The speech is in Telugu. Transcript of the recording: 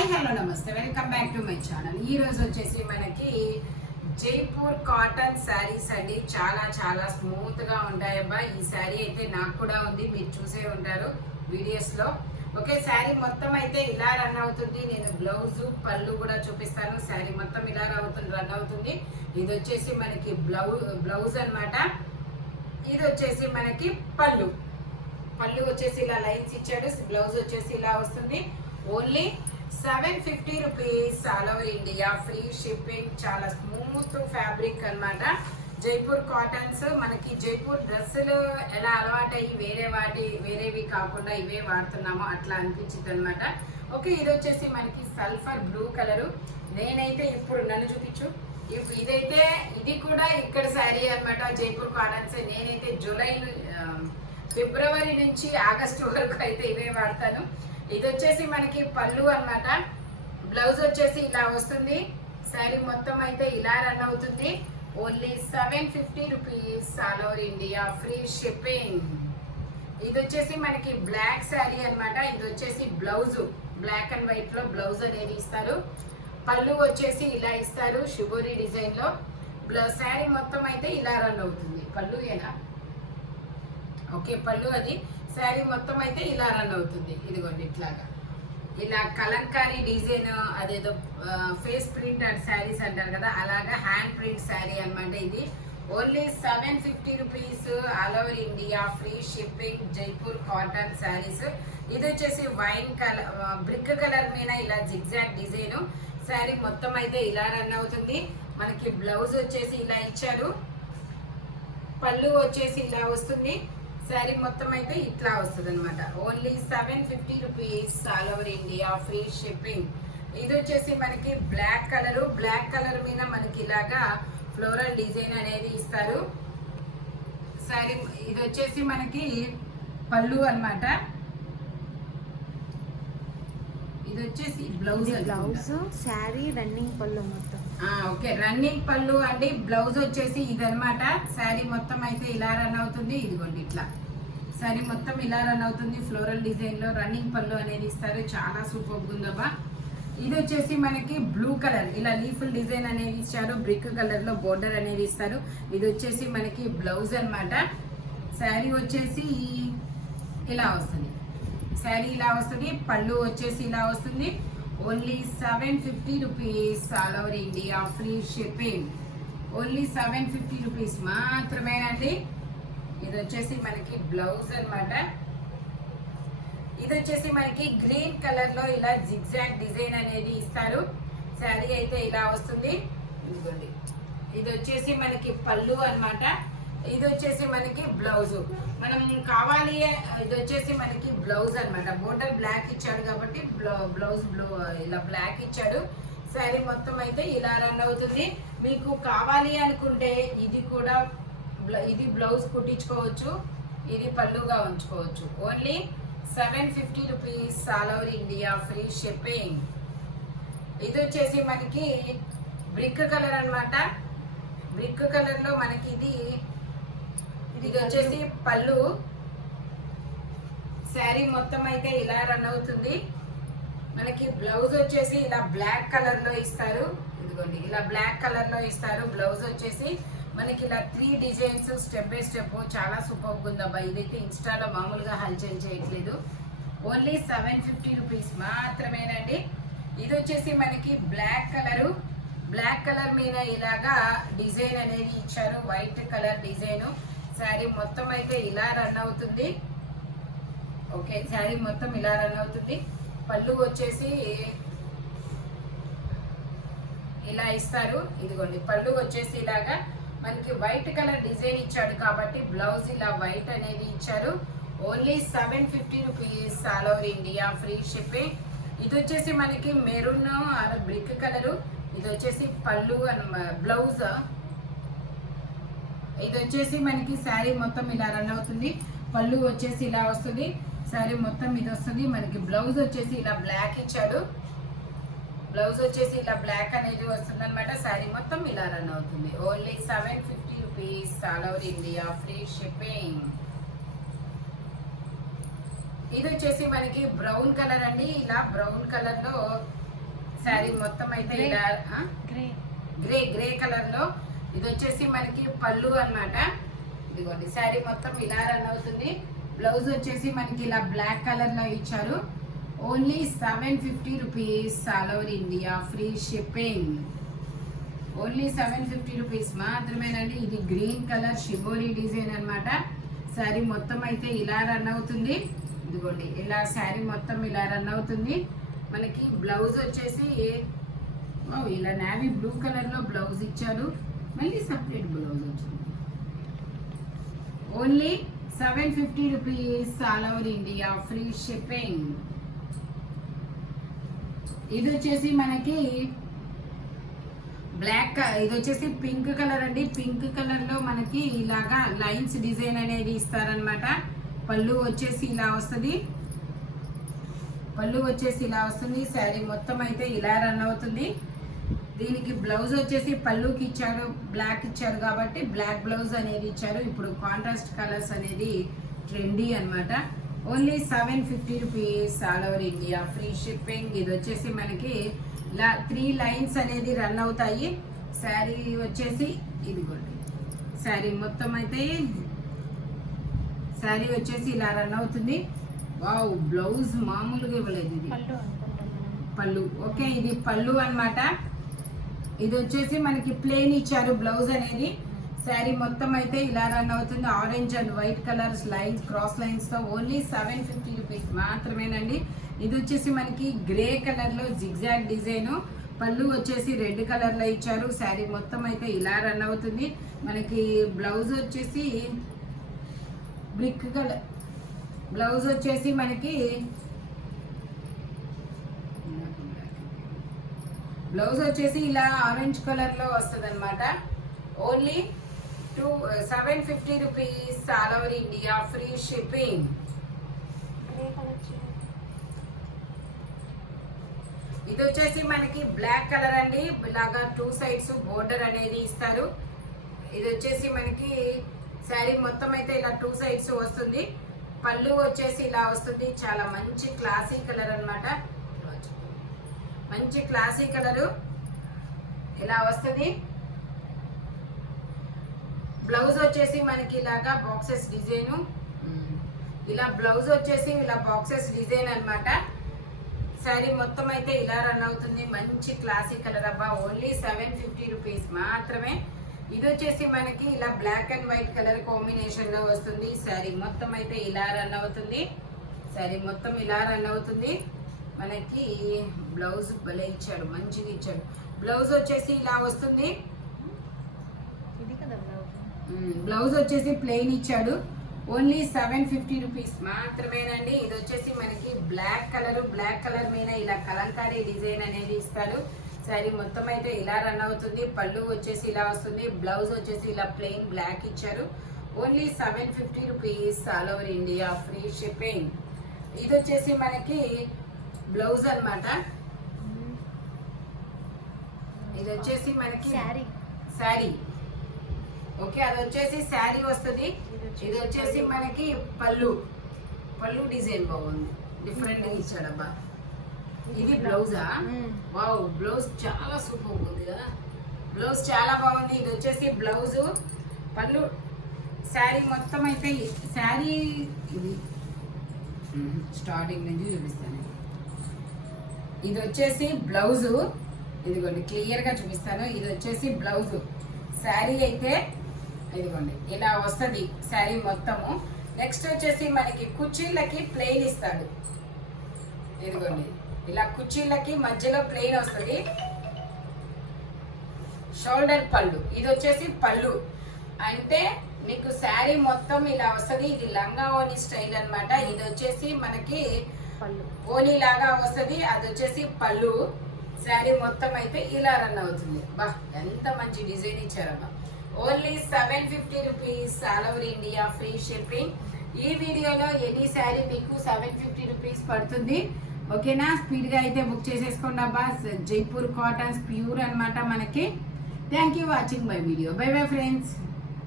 హాయ్ హలో నమస్తే welcome back to my channel. ఈ రోజు వచ్చేసి మనకి జైపూర్ కాటన్ శారీస్ అండి. చాలా చాలా స్మూత్ గా ఉంటాయబ్బా. ఈ శారీ అయితే నాకు కూడా ఉంది, మీరు చూసే ఉంటారు వీడియోస్ లో. ఓకే, శారీ మొత్తం అయితే ఇలా రన్ అవుతుంది. నేను బ్లౌజ్ పళ్ళు కూడా చూపిస్తాను. శారీ మొత్తం ఇలా రన్ అవుతుంది. ఇది వచ్చేసి మనకి బ్లౌజ్ అన్నమాట. ఇది వచ్చేసి మనకి పళ్ళు వచ్చేసి ఇలా లైన్స్ ఇచ్చాడు. బ్లౌజ్ వచ్చేసి ఇలా వస్తుంది. Only 750 rupees all over India, free shipping. చాలా స్మూత్ ఫ్యాబ్రిక్ అన్నమాట. జైపూర్ కాటన్స్. మనకి జైపూర్ డ్రెస్సులు ఎలా అలవాటయ్యి వేరేవి కాకుండా ఇవే వాడుతున్నామో అట్లా అనిపించింది అనమాట. ఓకే, ఇది వచ్చేసి మనకి సల్ఫర్ బ్లూ కలరు. నేనైతే ఇప్పుడు నన్ను చూపించు. ఇదైతే ఇది కూడా ఇక్కడ శారీ అనమాట. జైపూర్ కాటన్స్. నేనైతే ఫిబ్రవరి నుంచి ఆగస్టు వరకు అయితే ఇవే వాడతాను. ఇది వచ్చేసి మనకి పళ్ళు అన్నమాట. బ్లౌజ్ వచ్చేసి ఇలా వస్తుంది. శారీ మొత్తం అయితే ఇలా రన్ అవుతుంది. Only 750 rupees all over India, free shipping. ఇది వచ్చేసి మనకి బ్లాక్ శారీ అన్నమాట. ఇది వచ్చేసి బ్లౌజ్ బ్లాక్ అండ్ వైట్ లో బ్లౌజ్ అనేది ఇస్తారు. పళ్ళు వచ్చేసి ఇలా ఇస్తారు షుగోరీ డిజైన్ లో. శారీ మొత్తం అయితే ఇలా రన్ అవుతుంది. పళ్ళు ఏనా? ఓకే, పళ్ళు అది. శారీ మొత్తం అయితే ఇలా రన్ అవుతుంది. ఇదిగోండి ఇట్లాగా ఇలా కలంకారీ డిజైన్, అదేదో ఫేస్ ప్రింట్ అండ్ శారీస్ అంటారు కదా, అలాగా హ్యాండ్ ప్రింట్ శారీ అనమాట. ఇది only 750 rupees all over India, free shipping. Jaipur cotton saris. ఇది వచ్చేసి వైన్ కలర్, బ్రిక్ కలర్ మీద ఇలా జిగ్జాగ్ డిజైన్. శారీ మొత్తం అయితే ఇలా రన్ అవుతుంది. మనకి బ్లౌజ్ వచ్చేసి ఇలా ఇచ్చారు. పళ్ళు వచ్చేసి ఇలా వస్తుంది. శారీ మొత్తం అయితే ఇట్లా వస్తుంది అనమాట. Only 750 rupees all over India, free shipping. ఇది వచ్చేసి మనకి బ్లాక్ కలర్ మీద మనకి ఇలాగా ఫ్లోరల్ డిజైన్ అనేది ఇస్తారు. శారీ ఇది వచ్చేసి మనకి పళ్ళు అన్నమాట. ఇది వచ్చేసి బ్లౌజ్ శారీ రన్నింగ్ పళ్ళు మొత్తం. ఓకే, రన్నింగ్ పళ్ళు అండి. బ్లౌజ్ వచ్చేసి ఇదనమాట. శారీ మొత్తం అయితే ఇలా రన్ అవుతుంది. ఇదిగోండి ఇట్లా శారీ మొత్తం ఇలా రన్ అవుతుంది. ఫ్లోరల్ డిజైన్ లో రన్నింగ్ పళ్ళు అనేది ఇస్తారు. చాలా సూపర్ ఉందబ్బా. ఇది వచ్చేసి మనకి బ్లూ కలర్, ఇలా లీఫుల్ డిజైన్ అనేది ఇచ్చారు. బ్రిక్ కలర్ లో బోర్డర్ అనేది ఇస్తారు. ఇది వచ్చేసి మనకి బ్లౌజ్ అన్నమాట. శారీ వచ్చేసి ఇలా వస్తుంది. శారీ ఇలా వస్తుంది. పళ్ళు వచ్చేసి ఇలా వస్తుంది. Only 750 rupees all over India, free shipping. Only 750 rupees మాత్రమేనండి. ఇది వచ్చేసి మనకి బ్లౌజ్ అన్నమాట. ఇది వచ్చేసి మనకి గ్రీన్ కలర్ లో ఇలా జిగ్జాగ్ డిజైన్ అనేది ఇస్తారు. శారీ అయితే ఇలా వస్తుంది. ఇదిగోండి, ఇది వచ్చేసి మనకి పళ్ళు అన్నమాట. ఇది వచ్చేసి మనకి బ్లౌజ్. మనం కావాలి, ఇది వచ్చేసి మనకి బ్లౌజ్ అన్నమాట. బోర్డర్ బ్లాక్ ఇచ్చాడు కాబట్టి బ్లౌజ్ ఇలా బ్లాక్ ఇచ్చాడు. శారీ మొత్తం అయితే ఇలా రన్ అవుతుంది. మీకు కావాలి అనుకుంటే ఇది బ్లౌజ్ కుట్టించుకోవచ్చు, ఇది పళ్ళుగా ఉంచుకోవచ్చు. Only 750 rupees all over India, free shipping. ఇది వచ్చేసి మనకి బ్రిక్ కలర్ అన్నమాట. బ్రిక్ కలర్ లో మనకి ఇది వచ్చేసి పళ్ళు. శారీ మొత్తం అయితే ఇలా రన్ అవుతుంది. మనకి బ్లౌజ్ వచ్చేసి ఇలా బ్లాక్ కలర్ లో ఇస్తారు. ఇదిగోండి ఇలా బ్లాక్ కలర్ లో ఇస్తారు. బ్లౌజ్ వచ్చేసి మనకి ఇలా 3 డిజైన్స్ స్టెప్ బై స్టెప్. చాలా సూపర్ ఉందబ్బా. ఇదైతే ఇన్స్టాలో మామూలుగా హల్చల్ చేయట్లేదు. ఓన్లీ 750 రూపీస్ మాత్రమేనండి. ఇది వచ్చేసి మనకి బ్లాక్ కలర్ మీద ఇలాగా డిజైన్ అనేది ఇచ్చారు. White colour design. శారీ మొత్తం అయితే ఇలా రన్ అవుతుంది. ఓకే, శారీ మొత్తం ఇలా రన్ అవుతుంది. పళ్ళు వచ్చేసి ఇలా ఇస్తారు. ఇదిగోండి పళ్ళు వచ్చేసి ఇలాగా మనకి వైట్ కలర్ డిజైన్ ఇచ్చాడు కాబట్టి బ్లౌజ్ ఇలా వైట్ అనేది ఇచ్చారు. Only 750 rupees all over India, free shipping. ఇది వచ్చేసి మనకి మెరూన్ బ్రిక్ కలరు. ఇది వచ్చేసి పళ్ళు బ్లౌజ్. ఇది వచ్చేసి మనకి శారీ మొత్తం ఇలా రన్ అవుతుంది. పళ్ళు వచ్చేసి ఇలా వస్తుంది. శారీ మొత్తం ఇది వస్తుంది. మనకి బ్లౌజ్ వచ్చేసి ఇలా బ్లాక్ ఇచ్చాడు. బ్లౌజ్ వచ్చేసి ఇలా బ్లాక్ అనేది వస్తుంది అనమాట. శారీ మొత్తం ఇలా రన్ అవుతుంది. Only 750 rupees all over India, free shipping. ఇది వచ్చేసి మనకి బ్రౌన్ కలర్ అండి. ఇలా బ్రౌన్ కలర్ లో శారీ మొత్తం అయితే ఇలా గ్రే గ్రే కలర్ లో. ఇది వచ్చేసి మనకి పళ్ళు అన్నమాట. ఇదిగోండి శారీ మొత్తం ఇలా రన్ అవుతుంది. బ్లౌజ్ వచ్చేసి మనకి ఇలా బ్లాక్ కలర్ లో ఇచ్చారు. Only 750 rupees, all over India free shipping. Only 750 rupees మాత్రమేనండి. ఇది గ్రీన్ కలర్ షిబోరి డిజైన్ అన్నమాట. శారీ మొత్తం అయితే ఇలా రన్ అవుతుంది. ఇదిగోండి ఇలా శారీ మొత్తం ఇలా రన్ అవుతుంది. మనకి బ్లౌజ్ వచ్చేసి ఇలా నావీ బ్లూ కలర్ లో బ్లౌజ్ ఇచ్చారు. మళ్ళీ సపరేట్ బ్లౌజ్ వచ్చింది. Only 750 rupees, all over India free shipping. ఇది వచ్చేసి మనకి బ్లాక్, ఇది వచ్చేసి పింక్ కలర్ అండి. పింక్ కలర్ లో మనకి ఇలాగా లైన్స్ డిజైన్ అనేది ఇస్తారనమాట. పళ్ళు వచ్చేసి ఇలా వస్తుంది. శారీ మొత్తం అయితే ఇలా రన్ అవుతుంది. దీనికి బ్లౌజ్ వచ్చేసి పళ్ళుకి ఇచ్చారు, బ్లాక్ ఇచ్చారు కాబట్టి బ్లాక్ బ్లౌజ్ అనేది ఇచ్చారు. ఇప్పుడు కాంట్రాస్ట్ కలర్స్ అనేది ట్రెండీ అన్నమాట. Only 750 rupees, all over India free shipping. ఇది వచ్చేసి మనకి ఇలా 3 లైన్స్ అనేది రన్ అవుతాయి. శారీ వచ్చేసి ఇదిగోండి, శారీ మొత్తం అయితే శారీ వచ్చేసి ఇలా రన్ అవుతుంది. వావ్, బ్లౌజ్ మామూలుగా ఇవ్వలేదు. ఇది పళ్ళు. ఓకే, ఇది పళ్ళు అన్నమాట. ఇది వచ్చేసి మనకి ప్లెయిన్ ఇచ్చారు బ్లౌజ్ అనేది. శారీ మొత్తం అయితే ఇలా రన్ అవుతుంది. Orange and white colours lines, cross lines తో. ఓన్లీ 750 రూపీస్ మాత్రమేనండి. ఇది వచ్చేసి మనకి గ్రే కలర్ లో జిగ్జాగ్ డిజైన్. పళ్ళు వచ్చేసి రెడ్ కలర్ లో ఇచ్చారు. శారీ మొత్తం అయితే ఇలా రన్ అవుతుంది. మనకి బ్లౌజ్ వచ్చేసి బ్రిక్ కలర్ బ్లౌజ్ వచ్చేసి మనకి ఇలా ఆరెంజ్ కలర్ లో వస్తుంది అనమాట. Only 750 rupees, all over India free shipping. ఇది వచ్చేసి మనకి బ్లాక్ కలర్ అండి. ఇలాగా 2 సైడ్స్ బోర్డర్ అనేది ఇస్తారు. ఇది వచ్చేసి మనకి శారీ మొత్తం అయితే ఇలా 2 సైడ్స్ వస్తుంది. పళ్ళు వచ్చేసి ఇలా వస్తుంది. చాలా మంచి క్లాసీ కలర్ అన్నమాట. మంచి క్లాసీ కలరు ఇలా వస్తుంది. బ్లౌజ్ వచ్చేసి మనకి ఇలాగా బాక్సెస్ డిజైన్. ఇలా బ్లౌజ్ వచ్చేసి ఇలా బాక్సెస్ డిజైన్ అన్నమాట. శారీ మొత్తం అయితే ఇలా రన్ అవుతుంది. మంచి క్లాసీ కలర్ అబ్బా. ఓన్లీ 750 రూపీస్ మాత్రమే. ఇది వచ్చేసి మనకి ఇలా black and white colour combination లో వస్తుంది. శారీ మొత్తం అయితే ఇలా రన్ అవుతుంది. మనకి బ్లౌజ్ భలే ఇచ్చాడు, మంచిగా ఇచ్చాడు. బ్లౌజ్ వచ్చేసి ఇలా వస్తుంది. బ్లౌజ్ వచ్చేసి ప్లెయిన్ ఇచ్చాడు. ఓన్లీ 750 రూపీస్ మాత్రమేనండి. ఇది వచ్చేసి మనకి బ్లాక్ కలర్ మీద ఇలా కలంకారీ డిజైన్ అనేది ఇస్తారు. శారీ మొత్తం అయితే ఇలా రన్ అవుతుంది. పళ్ళు వచ్చేసి ఇలా వస్తుంది. బ్లౌజ్ వచ్చేసి ఇలా ప్లెయిన్ బ్లాక్ ఇచ్చారు. Only 750 rupees, all over India free shipping. ఇది వచ్చేసి మనకి బ్లౌజ్ అన్నమాట. ఇది వచ్చేసి మనకి శారీ. ఓకే, అది వచ్చేసి శారీ వస్తుంది. ఇది వచ్చేసి మనకి పళ్ళు డిజైన్ బాగుంది, డిఫరెంట్ గా ఇచ్చాడబ్బా. ఇది బ్లౌజా? వావ్, బ్లౌజ్ చాలా సూపర్ ఉంది కదా. బ్లౌజ్ చాలా బాగుంది. ఇది వచ్చేసి బ్లౌజ్, పళ్ళు. శారీ మొత్తం అయితే శారీ ఇది స్టార్టింగ్ నుంచి చూపిస్తాను. ఇది వచ్చేసి బ్లౌజు. ఇదిగోండి క్లియర్ గా చూపిస్తాను. ఇది వచ్చేసి బ్లౌజు. శారీ అయితే ఇదిగోండి ఇలా వస్తుంది శారీ మొత్తము. నెక్స్ట్ వచ్చేసి మనకి కుర్చీలకి ప్లెయిన్ ఇస్తాడు. ఇదిగోండి ఇలా కుర్చీలకి మధ్యలో ప్లెయిన్ వస్తుంది. షోల్డర్ పళ్ళు. ఇది వచ్చేసి పళ్ళు అంటే మీకు శారీ మొత్తం ఇలా వస్తుంది. ఇది లంగా ఓని స్టైల్ అన్నమాట. ఇది వచ్చేసి మనకి ఓని లాగా వస్తుంది. అది వచ్చేసి పళ్ళు. శారీ మొత్తం అయితే ఇలా రన్ అవుతుంది. బా, ఎంత మంచి డిజైన్ ఇచ్చారమ్మా. Only 750 rupees, all over India free shipping. ఈ వీడియోలో ఎనీ శారీ మీకు 750 రూపీస్ పడుతుంది. ఓకేనా, స్పీడ్గా అయితే బుక్ చేసేసుకోండి అబ్బా. జైపూర్ కాటన్స్ ప్యూర్ అన్నమాట మనకి. Thank you watching my video. By bye friends.